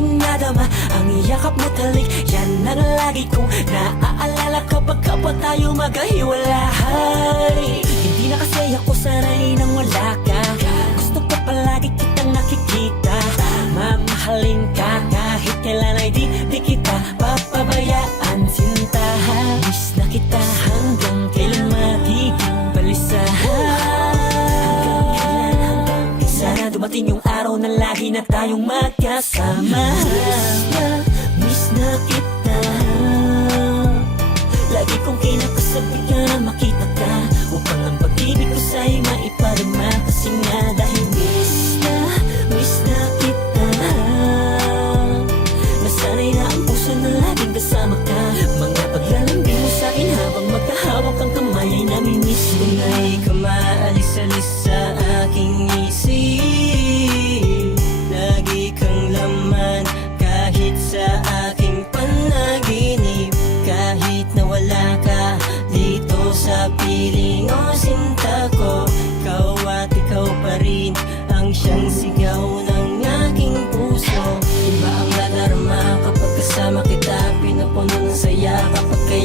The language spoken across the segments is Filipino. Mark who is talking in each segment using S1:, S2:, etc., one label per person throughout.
S1: di nadama Ang yakap mo talik Yan ang lagi kong naaalala Kapag kapag tayo magkahiwalay Hindi na kasi ako sanay nang wala ka. Gusto ko palagi kitang nakikita. Mamahalin ka dumating yung araw na lagi na tayong magkasama. Miss na, miss na kita. Lagi kong kinakasabi ka na makita ka. Upang ang pag-ibig ko sa'yo maiparama Kasi nga dahil miss na, miss na kita. Nasanay na ang puso na laging kasama ka. Mga paglalambing mo sa'kin habang magkahawak ang kamay ay namimiss mo na.
S2: Di ka maalis-alis sa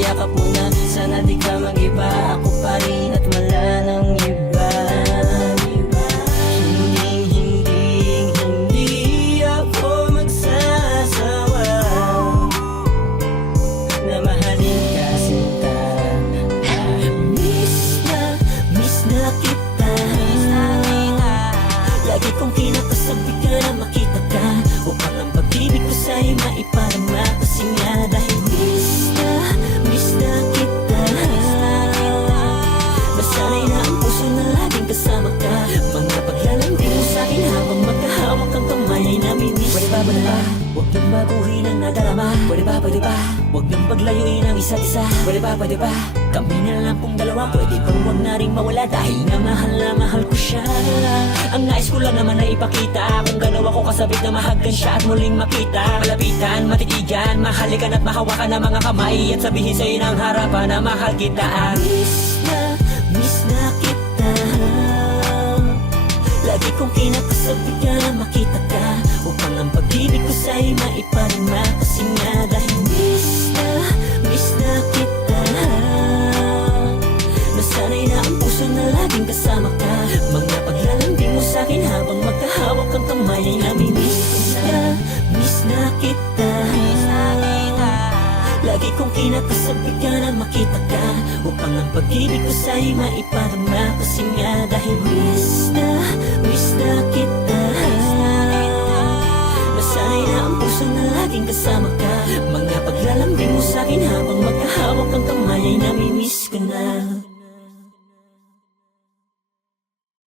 S2: kayakap mo na. Sana di ka mag-iba. Ako pa rin at wala nang iba. Hinding hindi ako magsasawa. Na mahalin ka sinta.
S1: Miss miss na kita. Lagi kong kinakasabi ka Pwede ba, pwede ba? Huwag nang baguhin ang nadarama. Pwede ba, pwede ba? Huwag nang paglayuin ang isa't isa. Pwede ba, pwede ba? Kami na lang pong dalawa. Pwede bang huwag na rin mawala? Dahil nga mahal na mahal ko siya. Ang nais ko lang naman na ipakita. Kung gano'n ako kasabit na mahagkan siya At muling makita. Malapitan, matitigan Mahalikan at mahawakan ng mga kamay. At sabihin sa'yo ng harapan na mahal kita. Miss na, miss na kita. Lagi kong kinakasabi ka makita ka pag-ibig ko sa'yo maiparama Kasi nga dahil miss na, miss na kita Nasanay na ang puso na laging kasama ka. Mga paglalambing mo sa'kin habang magkahawak ang kamay ay namimiss na, miss na kita. Lagi kong kinakasabi ka na makita ka. Upang ang pag-ibig ko sa'yo maiparama Kasi nga dahil miss na, miss na Sa'kin habang magkahawak ang kamay ay namimiss ko na